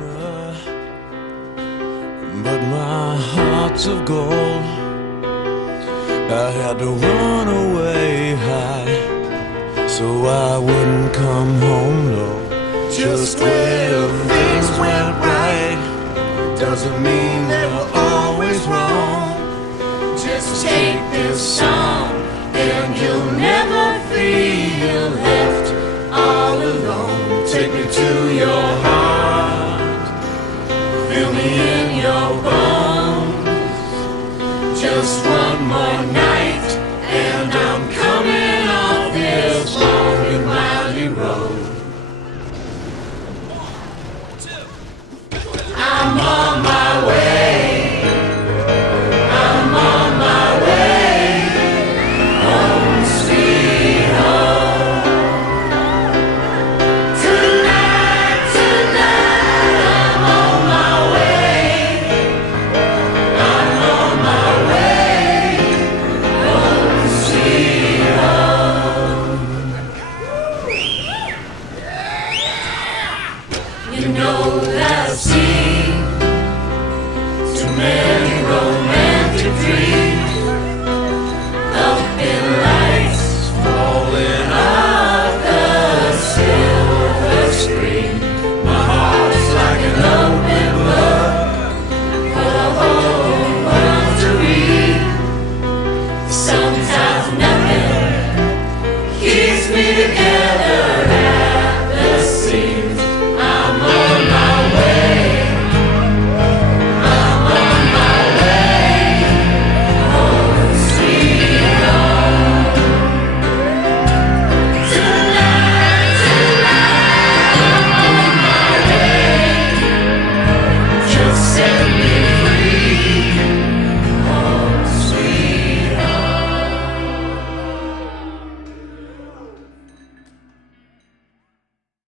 dreamer, but my heart's of gold. I had to run away high, so I wouldn't come home low. Just when things went right doesn't mean they were always wrong. Just take this song and you'll never feel left all alone. Take me to your heart, Feel me in your bones. Just one more night and I'm coming off this long and windy road. I'm on my way. I'm on my way. Home sweet home. Tonight, I'm on my way. I'm on my way. Home sweet home. You know that